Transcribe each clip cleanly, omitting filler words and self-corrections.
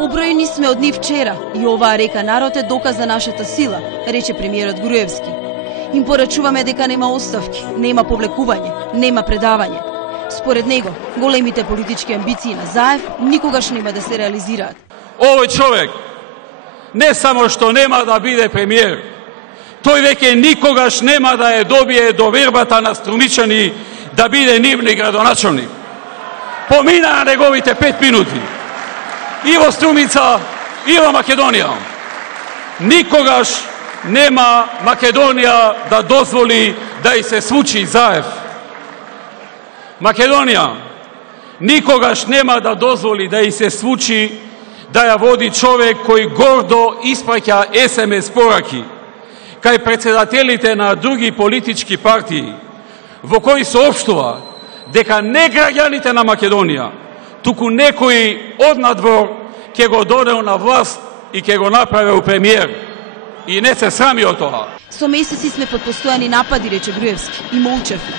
Поброени сме од нив вчера и оваа река народ е доказ за нашата сила, рече премиерот Груевски. Им порачуваме дека нема оставки, нема повлекување, нема предавање. Според него, големите политички амбиции на Заев никогаш нема да се реализираат. Овој човек не само што нема да биде премиер, тој веќе никогаш нема да ја добие довербата на Струмичани да биде нивни градоначалник. Поминаа неговите 5 минути. И во Струмица, и во Македонија. Никогаш нема Македонија да дозволи да и се случи Заев. Македонија никогаш нема да дозволи да и се случи да ја води човек кој гордо испраќа СМС пораки кај председателите на други политички партии, во кои соопштува дека не граѓаните на Македонија, туку некои од надвор ќе го додел на власт и ќе го направил премиер. И не се срами од тоа. Со месеци сме под постојани напади, рече Груевски, и молчевме.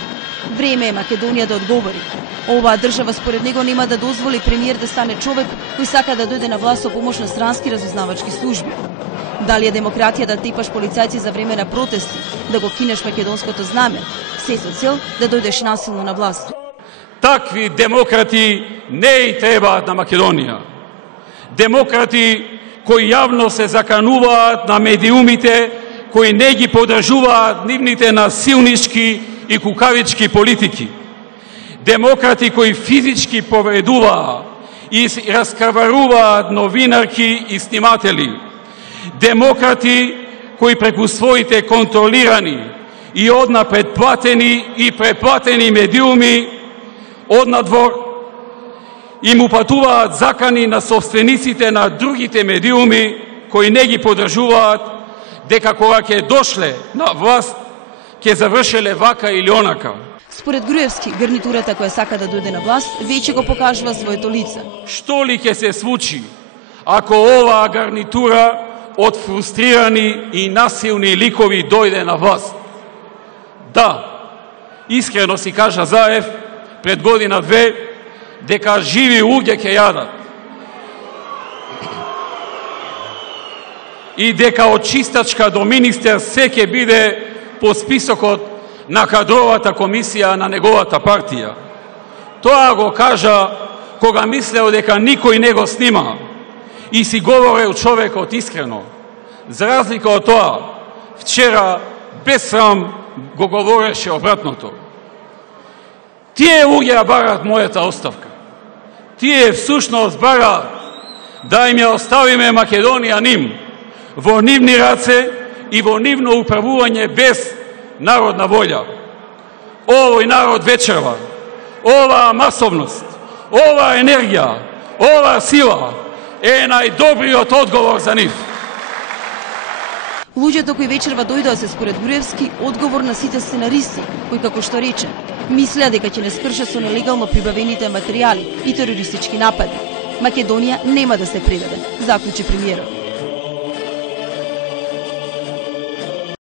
Време е Македонија да одговори. Оваа држава според него нема да дозволи премиер да стане човек кој сака да дојде на власт со помош на странски разузнавачки служби. Дали е демократија да тепаш полицајци за време на протести, да го кинеш македонското знаме, се со цел да дојдеш насилно на власт. Такви демократи не и требаат на Македонија. Демократи кои јавно се закануваат на медиумите, кои не ги подржуваат нивните насилнички и кукавички политики. Демократи кои физички повредуваат и раскрваруваат новинарки и сниматели. Демократи кои преку своите контролирани и однапред платени и преплатени медиуми однадвор им упатуваат закани на собствениците на другите медиуми кои не ги подржуваат дека кога ќе дошле на власт ќе завршеле вака или онака. Според Груевски, гарнитурата која сака да дојде на власт веќе го покажува своето лице. Што ли ќе се случи ако оваа гарнитура од фрустрирани и насилни ликови дојде на власт? Да, искрено си кажа Заев пред година-две дека живи луѓе ќе јадат. И дека од чистачка до министер се ќе биде по списокот на кадровата комисија на неговата партија. Тоа го кажа кога мислео дека никој не го снима и си говорел човекот искрено. За разлика од тоа, вчера без срам го говореше обратното. Тие луѓе ја бараат мојата оставка. Тие всушност бараат да им ја оставиме Македонија ним, во нивни раце и во нивно управување без народна волја. Овој народ вечерва, оваа масовност, оваа енергија, оваа сила е најдобриот одговор за нив. Луѓето кои вечерва дојдоа се според Груевски одговор на сите сценаристи, кои како што рече, мислеа дека ќе не скршат со нелегално прибавените материјали и терористички напади. Македонија нема да се предаде, заклучи премиерот.